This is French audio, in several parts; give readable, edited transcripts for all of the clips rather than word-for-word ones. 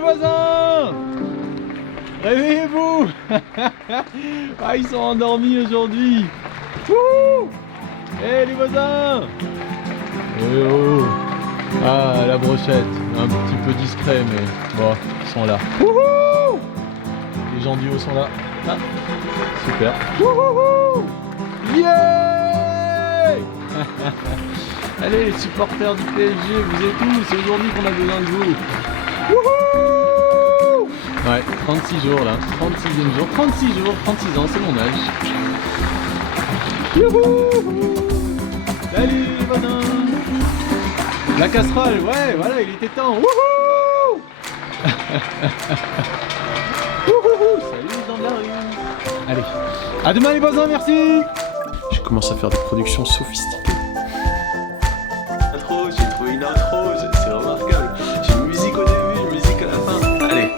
voisins! Réveillez-vous! Ah, ils sont endormis aujourd'hui! Wouhou! Hé les voisins! Eh oh! Ah, la brochette, un petit peu discret, mais bon, ils sont là. Wouhou! Les gens du haut sont là. Ah, super. Wouhou! Yeah! Allez, les supporters du PSG, vous êtes où? C'est aujourd'hui qu'on a besoin de vous. Wouhou! Ouais, 36 jours là, 36e jour, 36 jours, 36 ans, c'est mon âge. Youhou! Salut les voisins! La casserole, ouais, voilà, il était temps. Wouhou! Wouhou! Salut les gens de la rue! Allez, à demain les voisins, merci! Je commence à faire des productions sophistiquées. J'ai trouvé une intro, c'est remarquable. J'ai une musique au début, une musique à la fin. Allez,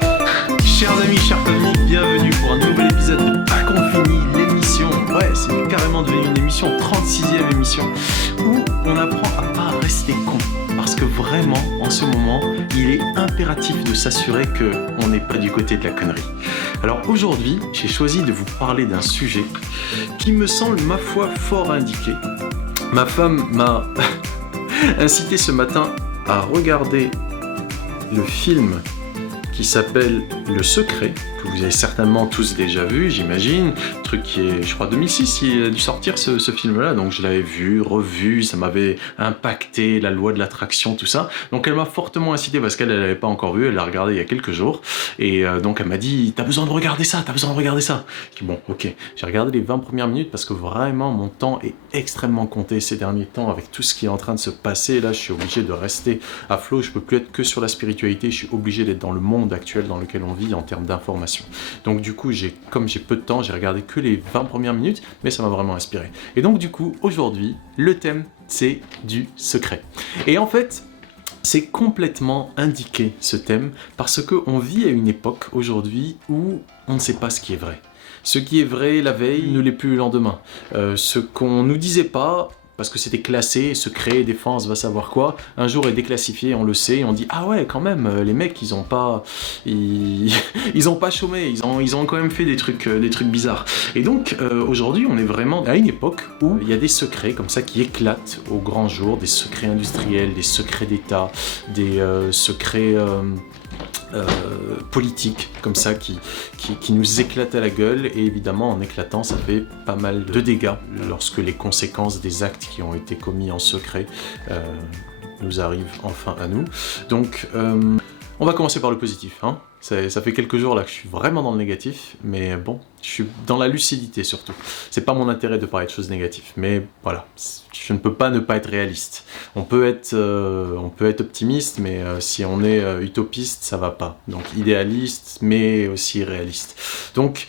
chers amis, chères familles, bienvenue pour un nouvel épisode de Pas qu'on finit, l'émission. Ouais, c'est carrément devenu une émission, 36e émission, où on apprend à pas rester con. Parce que vraiment, en ce moment, il est impératif de s'assurer qu'on n'est pas du côté de la connerie. Alors aujourd'hui, j'ai choisi de vous parler d'un sujet qui me semble, ma foi, fort indiqué. Ma femme m'a incité ce matin à regarder le film qui s'appelle Le Secret, que vous avez certainement tous déjà vu, j'imagine. Truc qui est, je crois, 2006, il a dû sortir ce film-là, donc je l'avais vu, revu, ça m'avait impacté, la loi de l'attraction, tout ça. Donc elle m'a fortement incité, parce qu'elle l'avait pas encore vu, elle l'a regardé il y a quelques jours, et donc elle m'a dit, t'as besoin de regarder ça, t'as besoin de regarder ça. J'ai dit, bon, ok, j'ai regardé les 20 premières minutes, parce que vraiment, mon temps est extrêmement compté ces derniers temps, avec tout ce qui est en train de se passer. Là, je suis obligé de rester à flot, je peux plus être que sur la spiritualité, je suis obligé d'être dans le monde actuel dans lequel on vit en termes d'information. Donc du coup, comme j'ai peu de temps, j'ai regardé que les 20 premières minutes, mais ça m'a vraiment inspiré. Et donc du coup, aujourd'hui, le thème, c'est du secret. Et en fait, c'est complètement indiqué ce thème, parce qu'on vit à une époque aujourd'hui où on ne sait pas ce qui est vrai. Ce qui est vrai la veille ne l'est plus le lendemain. Ce qu'on nous disait pas, parce que c'était classé, secret, défense, va savoir quoi, un jour est déclassifié, on le sait, et on dit ah ouais, quand même, les mecs ils ont pas chômé, ils ont quand même fait des trucs bizarres. Et donc aujourd'hui on est vraiment à une époque où il y a des secrets comme ça qui éclatent au grand jour, des secrets industriels, des secrets d'État, des secrets politiques comme ça qui nous éclatent à la gueule, et évidemment en éclatant ça fait pas mal de dégâts lorsque les conséquences des actes qui ont été commis en secret nous arrivent enfin à nous. Donc on va commencer par le positif, hein. Ça fait quelques jours là que je suis vraiment dans le négatif, mais bon, je suis dans la lucidité surtout. C'est pas mon intérêt de parler de choses négatives, mais voilà, je ne peux pas ne pas être réaliste. On peut être optimiste, mais si on est utopiste, ça va pas. Donc idéaliste, mais aussi réaliste. Donc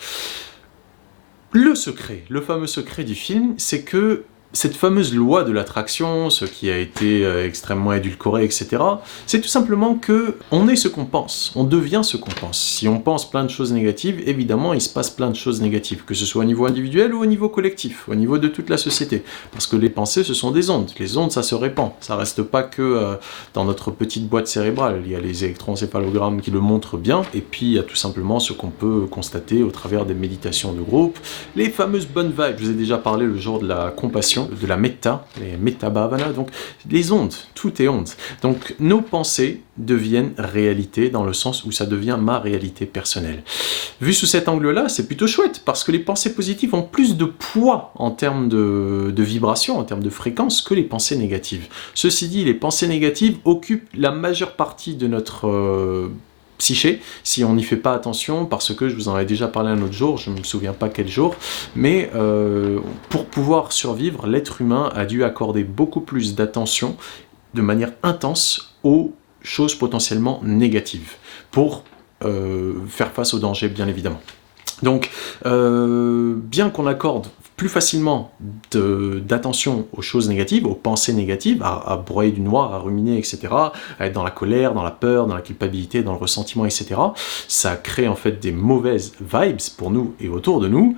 le secret, le fameux secret du film, c'est que cette fameuse loi de l'attraction, ce qui a été extrêmement édulcoré, etc., c'est tout simplement que on est ce qu'on pense, on devient ce qu'on pense. Si on pense plein de choses négatives, évidemment, il se passe plein de choses négatives, que ce soit au niveau individuel ou au niveau collectif, au niveau de toute la société. Parce que les pensées, ce sont des ondes. Les ondes, ça se répand. Ça reste pas que dans notre petite boîte cérébrale. Il y a les électroencéphalogrammes qui le montrent bien, et puis il y a tout simplement ce qu'on peut constater au travers des méditations de groupe, les fameuses bonnes vibes. Je vous ai déjà parlé le jour de la compassion, de la méta, les méta-bhavana, donc les ondes, tout est ondes. Donc nos pensées deviennent réalité dans le sens où ça devient ma réalité personnelle. Vu sous cet angle-là, c'est plutôt chouette, parce que les pensées positives ont plus de poids en termes de vibration, en termes de fréquence, que les pensées négatives. Ceci dit, les pensées négatives occupent la majeure partie de notre psyché, si on n'y fait pas attention, parce que je vous en avais déjà parlé un autre jour, je ne me souviens pas quel jour, mais pour pouvoir survivre, l'être humain a dû accorder beaucoup plus d'attention, de manière intense, aux choses potentiellement négatives, pour faire face aux dangers, bien évidemment. Donc, bien qu'on accorde plus facilement d'attention aux choses négatives, aux pensées négatives, à broyer du noir, à ruminer, etc., à être dans la colère, dans la peur, dans la culpabilité, dans le ressentiment, etc., ça crée en fait des mauvaises vibes pour nous et autour de nous.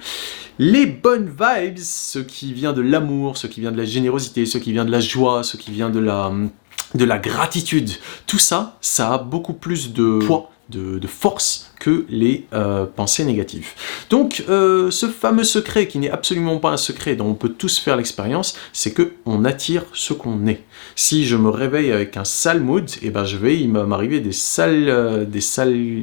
Les bonnes vibes, ce qui vient de l'amour, ce qui vient de la générosité, ce qui vient de la joie, ce qui vient de la gratitude, tout ça, ça a beaucoup plus de poids de force que les pensées négatives. Donc, ce fameux secret, qui n'est absolument pas un secret, dont on peut tous faire l'expérience, c'est qu'on attire ce qu'on est. Si je me réveille avec un sale mood, eh ben il va m'arriver des sales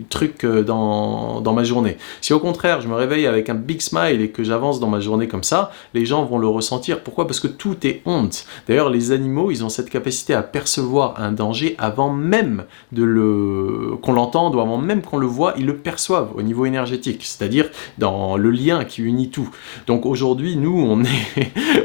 trucs dans ma journée. Si au contraire, je me réveille avec un big smile et que j'avance dans ma journée comme ça, les gens vont le ressentir. Pourquoi? Parce que tout est honte. D'ailleurs, les animaux, ils ont cette capacité à percevoir un danger avant même qu'on l'entende ou avant même qu'on le voit, ils le perçoivent au niveau énergétique, c'est-à-dire dans le lien qui unit tout. Donc aujourd'hui, nous, on est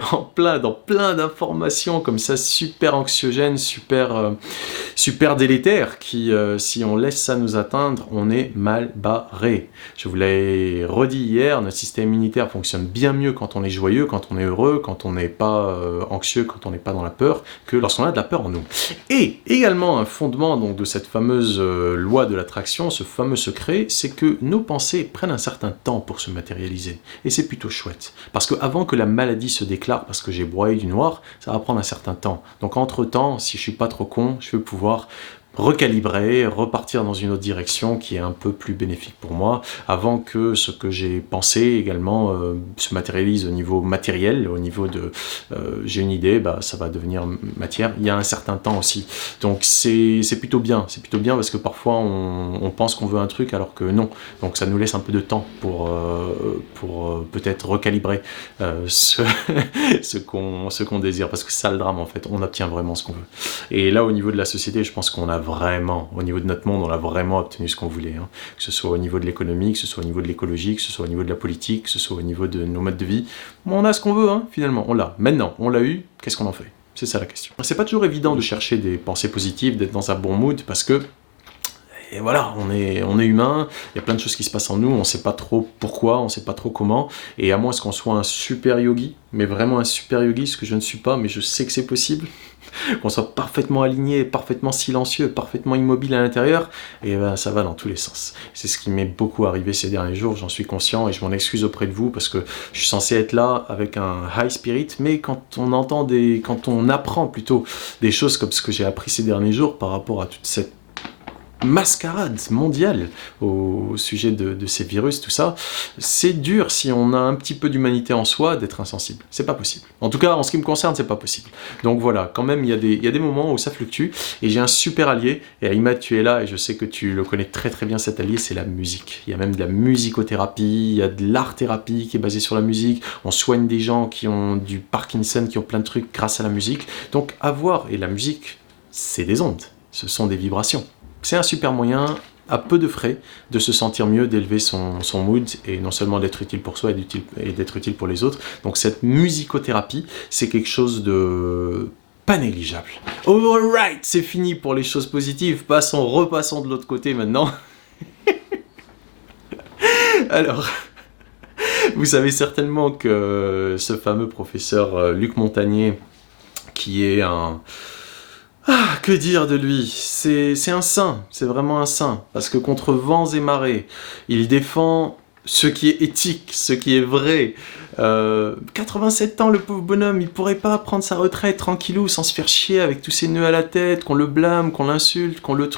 dans plein d'informations comme ça, super anxiogènes, super délétères, qui, si on laisse ça nous atteindre, on est mal barré. Je vous l'ai redit hier, notre système immunitaire fonctionne bien mieux quand on est joyeux, quand on est heureux, quand on n'est pas anxieux, quand on n'est pas dans la peur, que lorsqu'on a de la peur en nous. Et également un fondement donc, de cette fameuse loi de l'attraction, ce fameux secret, c'est que nos pensées prennent un certain temps pour se matérialiser. Et c'est plutôt chouette. Parce qu'avant que la maladie se déclare, parce que j'ai broyé du noir, ça va prendre un certain temps. Donc entre-temps, si je suis pas trop con, je vais pouvoir recalibrer, repartir dans une autre direction qui est un peu plus bénéfique pour moi, avant que ce que j'ai pensé également se matérialise au niveau matériel, au niveau de j'ai une idée, ça va devenir matière. Il y a un certain temps aussi. Donc c'est plutôt bien parce que parfois on pense qu'on veut un truc alors que non. Donc ça nous laisse un peu de temps pour peut-être recalibrer ce qu'on désire, parce que c'est ça le drame en fait, on obtient vraiment ce qu'on veut. Et là au niveau de la société, je pense qu'on a vraiment, au niveau de notre monde, on a vraiment obtenu ce qu'on voulait, hein. Que ce soit au niveau de l'économie, que ce soit au niveau de l'écologie, que ce soit au niveau de la politique, que ce soit au niveau de nos modes de vie. Bon, on a ce qu'on veut, hein, finalement, on l'a. Maintenant, on l'a eu, qu'est-ce qu'on en fait? C'est ça la question. C'est pas toujours évident de chercher des pensées positives, d'être dans un bon mood, parce que et voilà, on est humain, il y a plein de choses qui se passent en nous, on ne sait pas trop pourquoi, on ne sait pas trop comment, et à moins qu'on soit un super yogi, mais vraiment un super yogi, ce que je ne suis pas, mais je sais que c'est possible, qu'on soit parfaitement aligné, parfaitement silencieux, parfaitement immobile à l'intérieur, et ça va dans tous les sens. C'est ce qui m'est beaucoup arrivé ces derniers jours, j'en suis conscient, et je m'en excuse auprès de vous, parce que je suis censé être là avec un high spirit, mais quand on apprend plutôt des choses comme ce que j'ai appris ces derniers jours par rapport à toute cette mascarade mondiale au sujet de ces virus, tout ça, c'est dur si on a un petit peu d'humanité en soi d'être insensible. C'est pas possible. En tout cas, en ce qui me concerne, c'est pas possible. Donc voilà, quand même, il y a des moments où ça fluctue, et j'ai un super allié, et Ahimad, tu es là, et je sais que tu le connais très très bien, cet allié, c'est la musique. Il y a même de la musicothérapie, il y a de l'art-thérapie qui est basée sur la musique, on soigne des gens qui ont du Parkinson, qui ont plein de trucs grâce à la musique. Donc et la musique, c'est des ondes, ce sont des vibrations. C'est un super moyen, à peu de frais, de se sentir mieux, d'élever son mood, et non seulement d'être utile pour soi et d'être utile pour les autres. Donc cette musicothérapie, c'est quelque chose de pas négligeable. Alright, c'est fini pour les choses positives, repassons de l'autre côté maintenant. Alors, vous savez certainement que ce fameux professeur Luc Montagnier, qui est un... Ah, que dire de lui? C'est un saint, c'est vraiment un saint, parce que contre vents et marées, il défend ce qui est éthique, ce qui est vrai. 87 ans, le pauvre bonhomme, il pourrait pas prendre sa retraite tranquillou, sans se faire chier avec tous ses nœuds à la tête, qu'on le blâme, qu'on l'insulte, qu'on le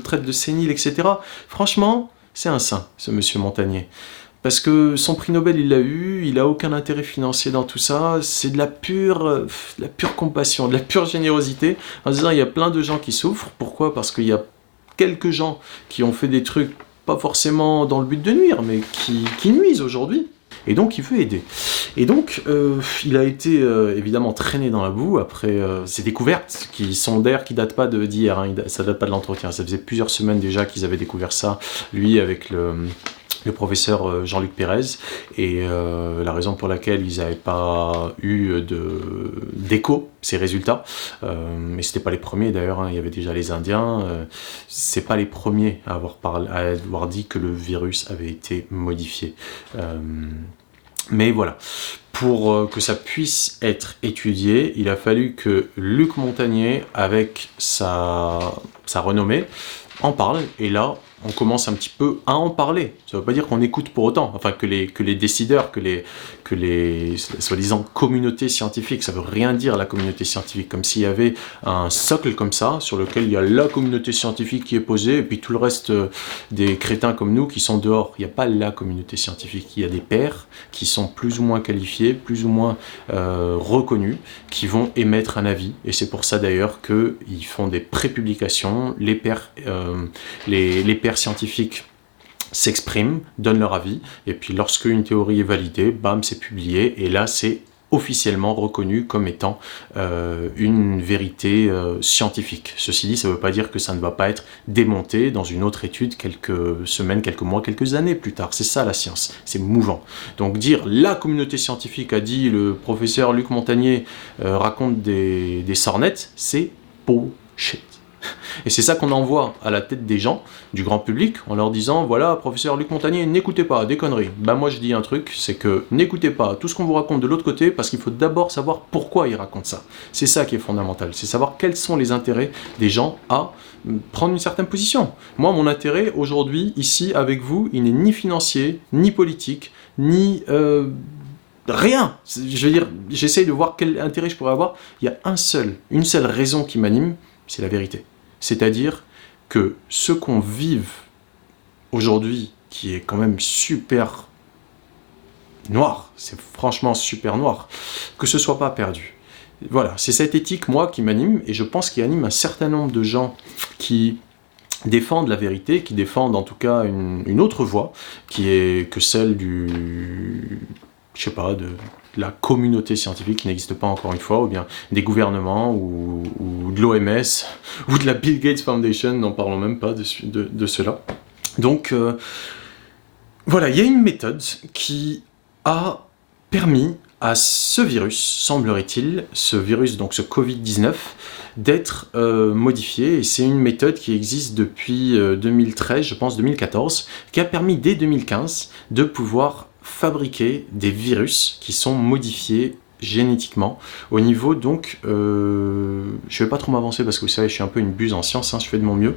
traite de sénile, etc. Franchement, c'est un saint, ce monsieur Montagnier. Parce que son prix Nobel, il l'a eu, il n'a aucun intérêt financier dans tout ça, c'est de la pure compassion, de la pure générosité, en disant il y a plein de gens qui souffrent. Pourquoi? Parce qu'il y a quelques gens qui ont fait des trucs, pas forcément dans le but de nuire, mais qui nuisent aujourd'hui. Et donc il veut aider. Et donc il a été évidemment traîné dans la boue après ces découvertes qui datent pas d'hier, hein, ça date pas de l'entretien, ça faisait plusieurs semaines déjà qu'ils avaient découvert ça, lui avec le professeur Jean-Luc Pérez, et la raison pour laquelle ils n'avaient pas eu d'écho, ces résultats, mais c'était pas les premiers d'ailleurs, hein, il y avait déjà les Indiens, c'est pas les premiers à avoir dit que le virus avait été modifié. Mais voilà, pour que ça puisse être étudié, il a fallu que Luc Montagnier, avec sa renommée, en parle, et là, on commence un petit peu à en parler. Ça ne veut pas dire qu'on écoute pour autant, enfin que les décideurs, que les soi-disant communautés scientifiques, ça veut rien dire la communauté scientifique, comme s'il y avait un socle comme ça, sur lequel il y a la communauté scientifique qui est posée, et puis tout le reste des crétins comme nous qui sont dehors. Il n'y a pas la communauté scientifique, il y a des pairs qui sont plus ou moins qualifiés, plus ou moins reconnus, qui vont émettre un avis, et c'est pour ça d'ailleurs qu'ils font des prépublications, les pairs scientifiques s'expriment, donnent leur avis, et puis lorsque une théorie est validée, bam, c'est publié, et là c'est officiellement reconnu comme étant une vérité scientifique. Ceci dit, ça ne veut pas dire que ça ne va pas être démonté dans une autre étude quelques semaines, quelques mois, quelques années plus tard. C'est ça la science, c'est mouvant. Donc dire la communauté scientifique a dit, le professeur Luc Montagnier raconte des sornettes, c'est bullshit. Et c'est ça qu'on envoie à la tête des gens, du grand public, en leur disant, voilà, professeur Luc Montagnier, n'écoutez pas, des conneries. Ben moi je dis un truc, c'est que n'écoutez pas tout ce qu'on vous raconte de l'autre côté, parce qu'il faut d'abord savoir pourquoi ils racontent ça. C'est ça qui est fondamental, c'est savoir quels sont les intérêts des gens à prendre une certaine position. Moi, mon intérêt aujourd'hui, ici, avec vous, il n'est ni financier, ni politique, ni... rien. Je veux dire, j'essaye de voir quel intérêt je pourrais avoir. Il y a une seule raison qui m'anime, c'est la vérité. C'est-à-dire que ce qu'on vive aujourd'hui, qui est quand même super noir, c'est franchement super noir, que ce soit pas perdu. Voilà, c'est cette éthique, moi, qui m'anime, et je pense qu'il anime un certain nombre de gens qui défendent la vérité, qui défendent en tout cas une autre voie, qui est que celle du... je sais pas, de la communauté scientifique qui n'existe pas encore une fois, ou bien des gouvernements, ou de l'OMS, ou de la Bill Gates Foundation, n'en parlons même pas de cela. Donc, voilà, il y a une méthode qui a permis à ce virus, semblerait-il, ce virus, donc ce Covid-19, d'être modifié, et c'est une méthode qui existe depuis 2013, je pense 2014, qui a permis dès 2015 de pouvoir fabriquer des virus qui sont modifiés génétiquement au niveau donc je vais pas trop m'avancer parce que vous savez je suis un peu une buse en sciences, hein, je fais de mon mieux,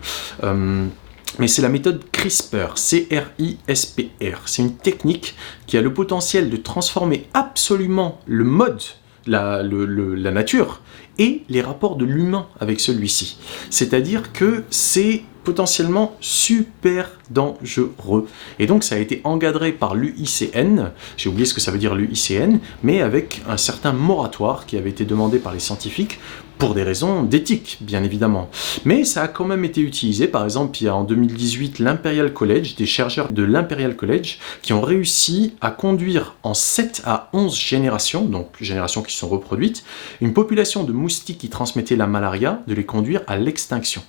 mais c'est la méthode CRISPR, C-R-I-S-P-R. C'est une technique qui a le potentiel de transformer absolument le mode, la nature, et les rapports de l'humain avec celui-ci. C'est-à-dire que c'est potentiellement super dangereux. Et donc ça a été encadré par l'UICN, j'ai oublié ce que ça veut dire l'UICN, mais avec un certain moratoire qui avait été demandé par les scientifiques pour des raisons d'éthique, bien évidemment. Mais ça a quand même été utilisé, par exemple, il y a en 2018 l'Imperial College, des chercheurs de l'Imperial College, qui ont réussi à conduire en 7 à 11 générations, donc générations qui se sont reproduites, une population de moustiques qui transmettaient la malaria, de les conduire à l'extinction.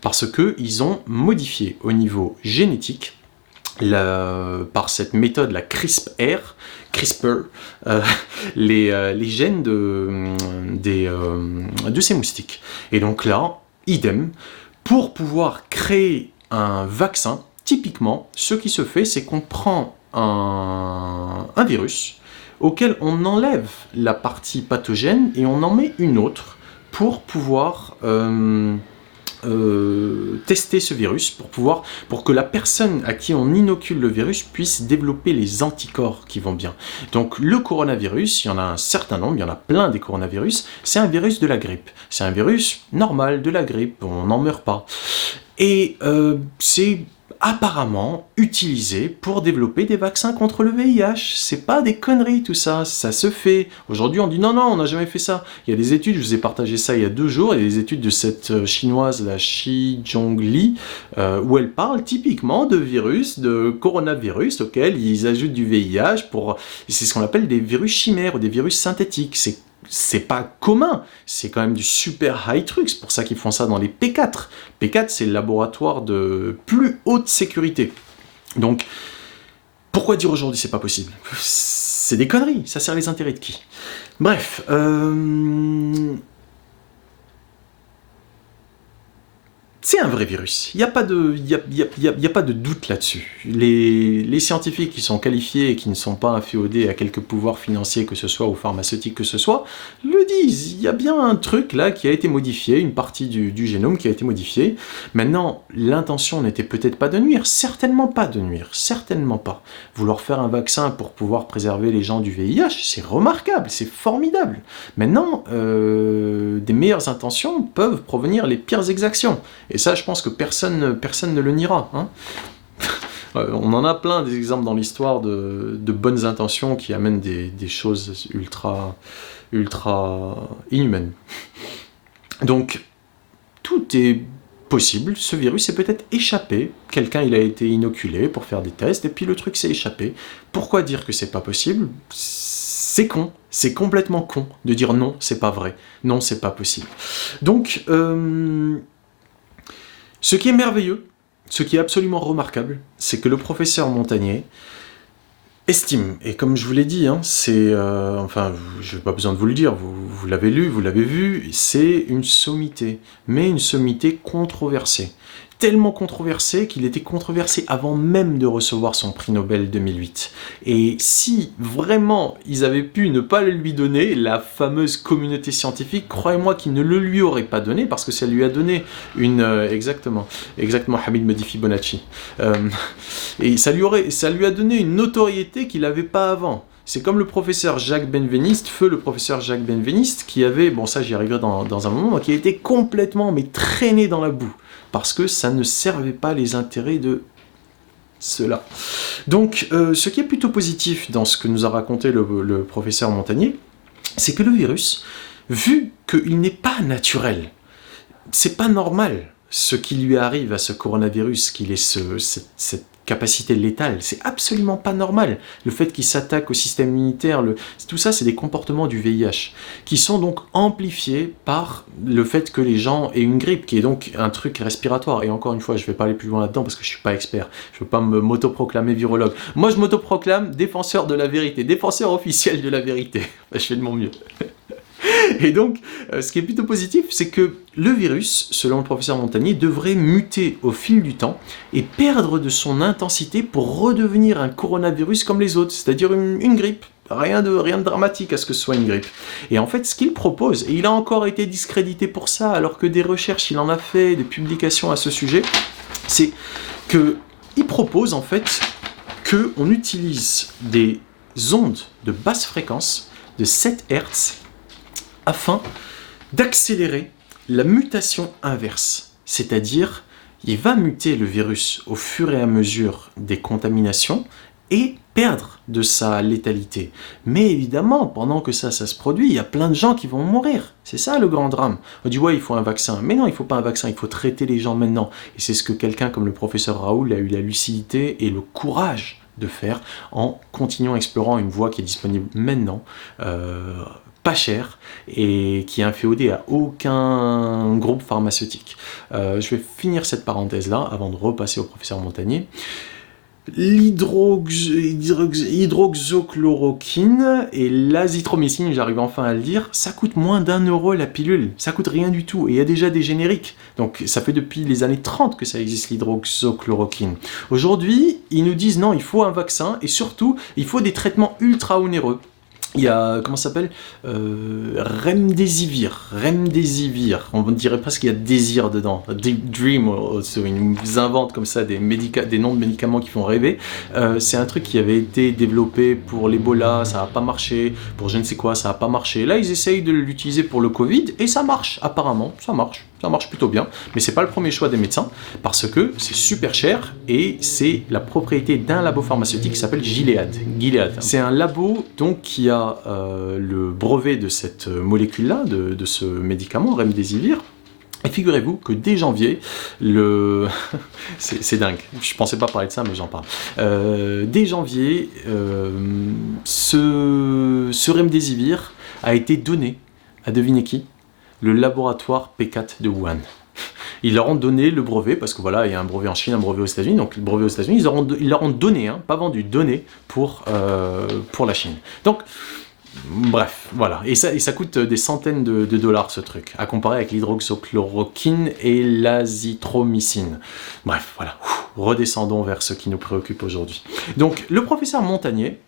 Parce qu'ils ont modifié au niveau génétique, par cette méthode, la CRISPR, les gènes de ces moustiques. Et donc là, idem, pour pouvoir créer un vaccin, typiquement, ce qui se fait, c'est qu'on prend un virus auquel on enlève la partie pathogène et on en met une autre pour pouvoir... tester ce virus pour que la personne à qui on inocule le virus puisse développer les anticorps qui vont bien. Donc le coronavirus, il y en a un certain nombre, il y en a plein des coronavirus, c'est un virus de la grippe. C'est un virus normal de la grippe, on n'en meurt pas. Et c'est apparemment utilisé pour développer des vaccins contre le VIH. C'est pas des conneries tout ça, ça se fait. Aujourd'hui on dit non, on n'a jamais fait ça. Il y a des études, je vous ai partagé ça il y a 2 jours, il y a des études de cette chinoise, la Shi Zhongli, où elle parle typiquement de virus, de coronavirus, auxquels ils ajoutent du VIH c'est ce qu'on appelle des virus chimères ou des virus synthétiques. C'est pas commun, c'est quand même du super high truc, c'est pour ça qu'ils font ça dans les P4. P4, c'est le laboratoire de plus haute sécurité. Donc, pourquoi dire aujourd'hui c'est pas possible? C'est des conneries, ça sert les intérêts de qui? Bref, C'est un vrai virus, il n'y a pas de doute là-dessus. Les scientifiques qui sont qualifiés et qui ne sont pas inféodés à quelques pouvoirs financiers que ce soit ou pharmaceutiques que ce soit, le disent. Il y a bien un truc là qui a été modifié, une partie du génome qui a été modifiée. Maintenant, l'intention n'était peut-être pas de nuire, certainement pas de nuire, certainement pas. Vouloir faire un vaccin pour pouvoir préserver les gens du VIH, c'est remarquable, c'est formidable. Maintenant, des meilleures intentions peuvent provenir les pires exactions. Et ça, je pense que personne ne le niera. Hein. On en a plein des exemples dans l'histoire de bonnes intentions qui amènent des choses ultra inhumaines. Donc, tout est possible. Ce virus est peut-être échappé. Quelqu'un, il a été inoculé pour faire des tests, et puis le truc s'est échappé. Pourquoi dire que c'est pas possible ? C'est con, c'est complètement con de dire non, c'est pas vrai. Non, c'est pas possible. Donc, ce qui est merveilleux, ce qui est absolument remarquable, c'est que le professeur Montagnier estime, et comme je vous l'ai dit, hein, c'est, enfin, je n'ai pas besoin de vous le dire, vous l'avez lu, vous l'avez vu, c'est une sommité, mais une sommité controversée. Tellement controversé qu'il était controversé avant même de recevoir son prix Nobel 2008. Et si vraiment ils avaient pu ne pas le lui donner, la fameuse communauté scientifique, croyez-moi qu'ils ne le lui auraient pas donné, parce que ça lui a donné une... exactement, Hamid me dit Fibonacci. Et ça lui a donné une notoriété qu'il n'avait pas avant. C'est comme le professeur Jacques Benveniste, le professeur Jacques Benveniste, qui avait, bon ça j'y arriverai dans un moment, qui a été complètement mais traîné dans la boue. Parce que ça ne servait pas les intérêts de cela. Donc, ce qui est plutôt positif dans ce que nous a raconté le professeur Montagnier, c'est que le virus, vu qu'il n'est pas naturel, c'est pas normal ce qui lui arrive à ce coronavirus, qu'il ait cette capacité létale, c'est absolument pas normal. Le fait qu'il s'attaque au système immunitaire, tout ça, c'est des comportements du VIH, qui sont donc amplifiés par le fait que les gens aient une grippe, qui est donc un truc respiratoire. Et encore une fois, je ne vais pas aller plus loin là-dedans parce que je ne suis pas expert. Je ne veux pas m'autoproclamer virologue. Moi, je m'autoproclame défenseur de la vérité, défenseur officiel de la vérité. Je fais de mon mieux. Et donc, ce qui est plutôt positif, c'est que le virus, selon le professeur Montagnier, devrait muter au fil du temps et perdre de son intensité pour redevenir un coronavirus comme les autres, c'est-à-dire une grippe. Rien de dramatique à ce que ce soit une grippe. Et en fait, ce qu'il propose, et il a encore été discrédité pour ça, alors que des recherches, il en a fait, des publications à ce sujet, c'est qu'il propose en fait qu'on utilise des ondes de basse fréquence, de 7 Hz, afin d'accélérer la mutation inverse. C'est-à-dire, il va muter le virus au fur et à mesure des contaminations et perdre de sa létalité. Mais évidemment, pendant que ça se produit, il y a plein de gens qui vont mourir. C'est ça le grand drame. On dit, ouais, il faut un vaccin. Mais non, il ne faut pas un vaccin, il faut traiter les gens maintenant. Et c'est ce que quelqu'un comme le professeur Raoul a eu la lucidité et le courage de faire en continuant à explorer une voie qui est disponible maintenant, pas cher et qui est inféodé à aucun groupe pharmaceutique. Je vais finir cette parenthèse-là avant de repasser au professeur Montagnier. L'hydroxychloroquine et l'azithromycine, j'arrive enfin à le dire, ça coûte moins d'1 € la pilule, ça coûte rien du tout, et il y a déjà des génériques. Donc ça fait depuis les années 30 que ça existe l'hydroxychloroquine. Aujourd'hui, ils nous disent non, il faut un vaccin, et surtout, il faut des traitements ultra onéreux. Il y a, comment ça s'appelle, Remdesivir, on dirait presque qu'il y a désir dedans, Deep Dream also, ils nous inventent comme ça des noms de médicaments qui font rêver. C'est un truc qui avait été développé pour l'Ebola, ça n'a pas marché, pour je ne sais quoi, ça n'a pas marché. Là, ils essayent de l'utiliser pour le Covid, et ça marche, apparemment, ça marche plutôt bien, mais c'est pas le premier choix des médecins, parce que c'est super cher, et c'est la propriété d'un labo pharmaceutique qui s'appelle Gilead. C'est un labo donc qui a le brevet de cette molécule-là, de ce médicament, Remdesivir. Et figurez-vous que dès janvier, c'est dingue, je pensais pas parler de ça, mais j'en parle. Dès janvier, ce Remdesivir a été donné à, devinez qui ? Le laboratoire P4 de Wuhan. Ils leur ont donné le brevet, parce que voilà, il y a un brevet en Chine, un brevet aux États-Unis, donc le brevet aux États-Unis, ils leur ont donné, pas vendu, donné pour la Chine. Donc, Bref, voilà. Et ça coûte des centaines de dollars, ce truc, à comparer avec l'hydroxychloroquine et l'azithromycine. Bref, voilà. Redescendons vers ce qui nous préoccupe aujourd'hui. Donc, le professeur Montagnier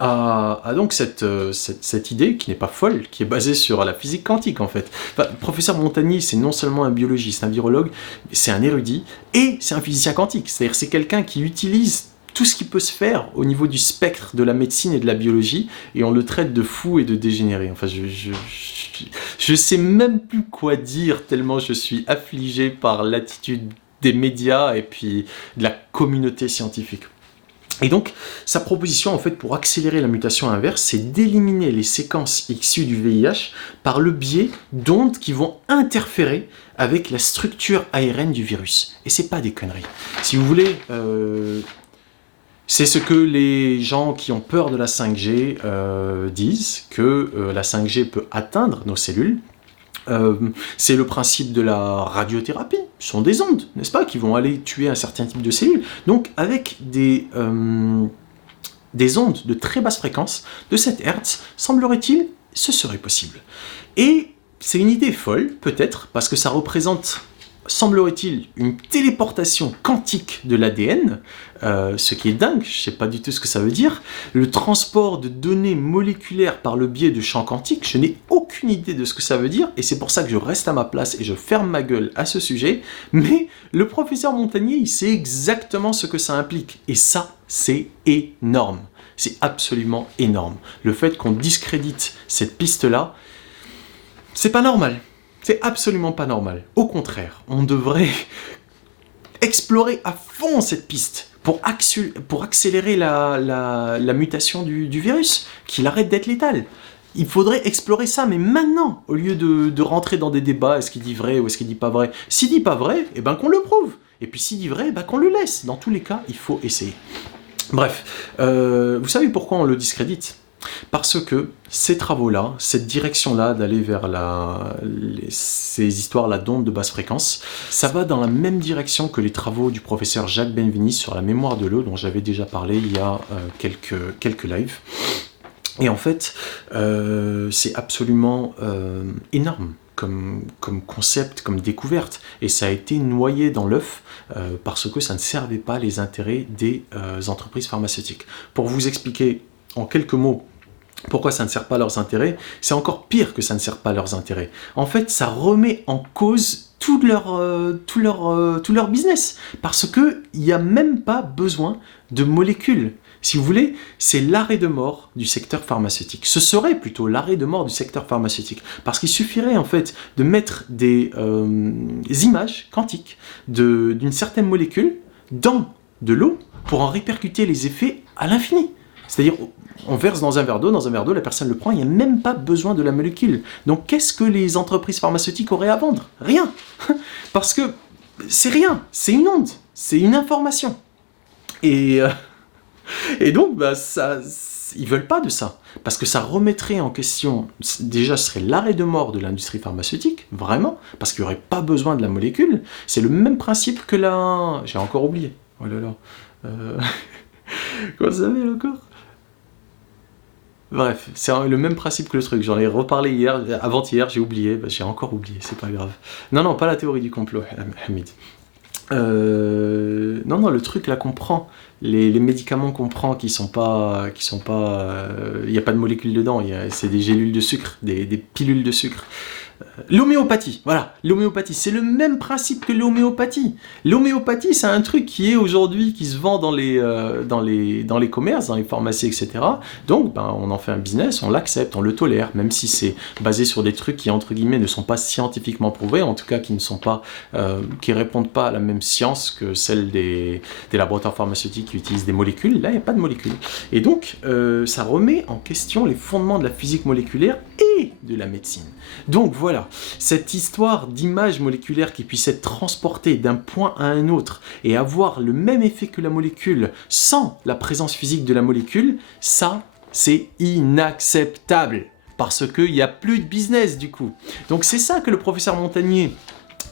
a donc cette idée, qui n'est pas folle, qui est basée sur la physique quantique, en fait. Enfin, le professeur Montagnier, c'est non seulement un biologiste, un virologue, c'est un érudit, et c'est un physicien quantique. C'est-à-dire c'est quelqu'un qui utilise tout ce qui peut se faire au niveau du spectre de la médecine et de la biologie, et on le traite de fou et de dégénéré. Enfin, je sais même plus quoi dire, tellement je suis affligé par l'attitude des médias et puis de la communauté scientifique. Et donc, sa proposition, en fait, pour accélérer la mutation inverse, c'est d'éliminer les séquences issues du VIH par le biais d'ondes qui vont interférer avec la structure ARN du virus. Et c'est pas des conneries. Si vous voulez, c'est ce que les gens qui ont peur de la 5G disent, que la 5G peut atteindre nos cellules. C'est le principe de la radiothérapie. Ce sont des ondes, n'est-ce pas, qui vont aller tuer un certain type de cellules. Donc, avec des ondes de très basse fréquence, de 7 Hz, semblerait-il, ce serait possible. Et c'est une idée folle, peut-être, parce que ça représente, semblerait-il, une téléportation quantique de l'ADN, ce qui est dingue, je ne sais pas du tout ce que ça veut dire. Le transport de données moléculaires par le biais de champs quantiques, je n'ai aucune idée de ce que ça veut dire, et c'est pour ça que je reste à ma place et je ferme ma gueule à ce sujet, mais le professeur Montagnier, il sait exactement ce que ça implique, et ça, c'est énorme. C'est absolument énorme. Le fait qu'on discrédite cette piste-là, c'est pas normal. C'est absolument pas normal. Au contraire, on devrait explorer à fond cette piste pour accélérer la mutation du virus, qu'il arrête d'être létal. Il faudrait explorer ça, mais maintenant, au lieu de rentrer dans des débats, est-ce qu'il dit vrai ou est-ce qu'il dit pas vrai. S'il dit pas vrai, eh ben qu'on le prouve. Et puis s'il dit vrai, eh ben qu'on le laisse. Dans tous les cas, il faut essayer. Bref, vous savez pourquoi on le discrédite ? Parce que ces travaux-là, cette direction-là d'aller vers ces histoires-là d'ondes de basse fréquence, ça va dans la même direction que les travaux du professeur Jacques Benveniste sur la mémoire de l'eau, dont j'avais déjà parlé il y a quelques lives. Et en fait, c'est absolument énorme comme concept, comme découverte. Et ça a été noyé dans l'œuf parce que ça ne servait pas les intérêts des entreprises pharmaceutiques. Pour vous expliquer en quelques mots pourquoi ça ne sert pas leurs intérêts, c'est encore pire que ça ne sert pas leurs intérêts. En fait, ça remet en cause tout leur business, parce qu'il n'y a même pas besoin de molécules. Si vous voulez, c'est l'arrêt de mort du secteur pharmaceutique. Ce serait plutôt l'arrêt de mort du secteur pharmaceutique, parce qu'il suffirait en fait de mettre des images quantiques d'une certaine molécule dans de l'eau pour en répercuter les effets à l'infini. C'est-à-dire, on verse dans un verre d'eau, la personne le prend, il n'y a même pas besoin de la molécule. Donc qu'est-ce que les entreprises pharmaceutiques auraient à vendre ? Rien. Parce que c'est rien, c'est une onde, c'est une information. Et donc, ils ne veulent pas de ça. Parce que ça remettrait en question, déjà ce serait l'arrêt de mort de l'industrie pharmaceutique, vraiment, parce qu'il n'y aurait pas besoin de la molécule. C'est le même principe que la... J'ai encore oublié. Oh là là. Comment ça s'appelle encore ? Bref, c'est le même principe que le truc. J'en ai reparlé hier, avant-hier, j'ai oublié. J'ai encore oublié, c'est pas grave. Non, pas la théorie du complot, Hamid. Non, le truc là qu'on prend, les médicaments qu'on prend qui sont pas, il n'y a pas de molécules dedans, c'est des gélules de sucre, des pilules de sucre. L'homéopathie, voilà, l'homéopathie, c'est le même principe que l'homéopathie. L'homéopathie, c'est un truc qui est aujourd'hui, qui se vend dans les commerces, dans les pharmacies, etc. Donc, on en fait un business, on l'accepte, on le tolère, même si c'est basé sur des trucs qui, entre guillemets, ne sont pas scientifiquement prouvés, en tout cas qui ne sont pas, qui répondent pas à la même science que celle des laboratoires pharmaceutiques qui utilisent des molécules. Là, il n'y a pas de molécules. Et donc, ça remet en question les fondements de la physique moléculaire et de la médecine. Donc voilà, cette histoire d'images moléculaires qui puissent être transportées d'un point à un autre et avoir le même effet que la molécule sans la présence physique de la molécule, ça, c'est inacceptable. Parce qu'il n'y a plus de business du coup. Donc c'est ça que le professeur Montagnier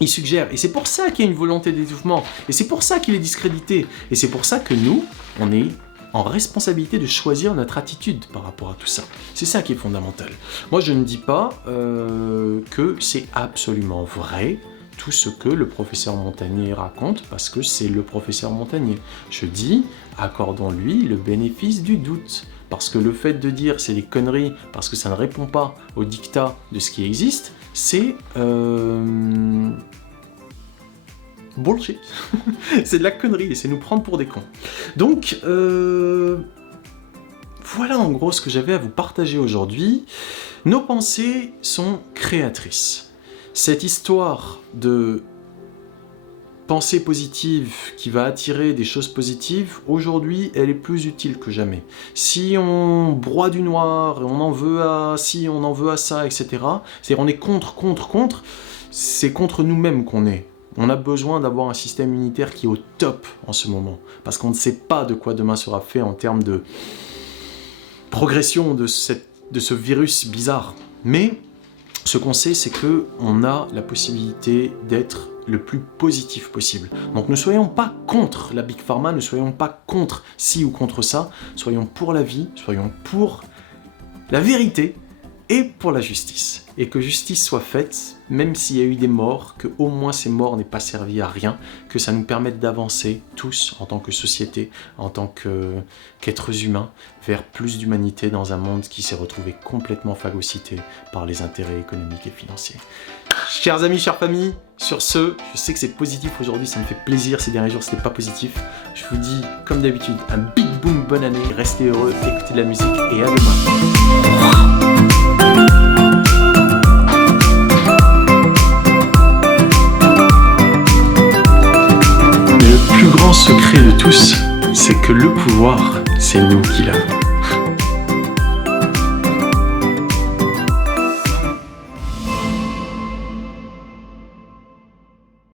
il suggère. Et c'est pour ça qu'il y a une volonté d'étouffement. Et c'est pour ça qu'il est discrédité. Et c'est pour ça que nous, on est en responsabilité de choisir notre attitude par rapport à tout ça. C'est ça qui est fondamental. Moi, je ne dis pas que c'est absolument vrai tout ce que le professeur Montagnier raconte, parce que c'est le professeur Montagnier. Je dis, accordons-lui le bénéfice du doute. Parce que le fait de dire c'est des conneries, parce que ça ne répond pas au dictat de ce qui existe, c'est bullshit. C'est de la connerie, et c'est nous prendre pour des cons. Donc, voilà en gros ce que j'avais à vous partager aujourd'hui. Nos pensées sont créatrices. Cette histoire de pensée positive qui va attirer des choses positives, aujourd'hui, elle est plus utile que jamais. Si on broie du noir, on en veut à ci, on en veut à ça, etc., c'est-à-dire on est contre, c'est contre nous-mêmes qu'on est. On a besoin d'avoir un système immunitaire qui est au top en ce moment, parce qu'on ne sait pas de quoi demain sera fait en termes de progression de ce virus bizarre. Mais ce qu'on sait, c'est qu'on a la possibilité d'être le plus positif possible. Donc ne soyons pas contre la Big Pharma, ne soyons pas contre ci ou contre ça, soyons pour la vie, soyons pour la vérité et pour la justice. Et que justice soit faite, même s'il y a eu des morts, que au moins ces morts n'aient pas servi à rien, que ça nous permette d'avancer tous en tant que société, en tant qu'êtres humains, vers plus d'humanité dans un monde qui s'est retrouvé complètement phagocyté par les intérêts économiques et financiers. Chers amis, chères familles, sur ce, je sais que c'est positif aujourd'hui, ça me fait plaisir, ces derniers jours c'était pas positif. Je vous dis, comme d'habitude, un big boom, bonne année, restez heureux, écoutez de la musique et à demain. Le plus grand secret de tous, c'est que le pouvoir, c'est nous qui l'avons.